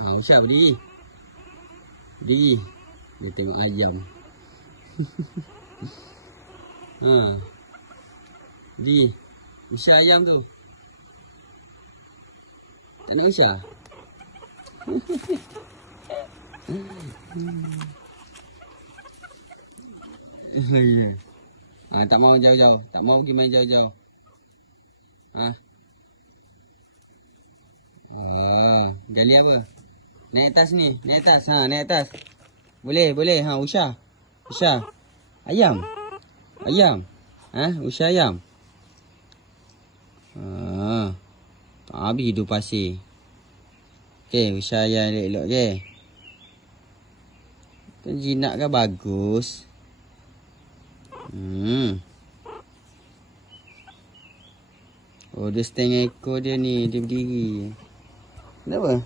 Usha berdiri. Berdiri. Dia tengok ayam. Berdiri. Usha ayam tu. Tak nak usha? Tak mau jauh-jauh. Tak mau pergi main jauh-jauh. Gali apa? Naik atas ni. Naik atas. Naik atas. Boleh, boleh. Usha. Usha. Ayam. Ayam. Usha ayam. Tak habis hidup pasir. Okey, usha ayam elok-elok je. Kan jinak kan bagus. Oh, dia setengah ekor dia ni. Dia berdiri. Kenapa?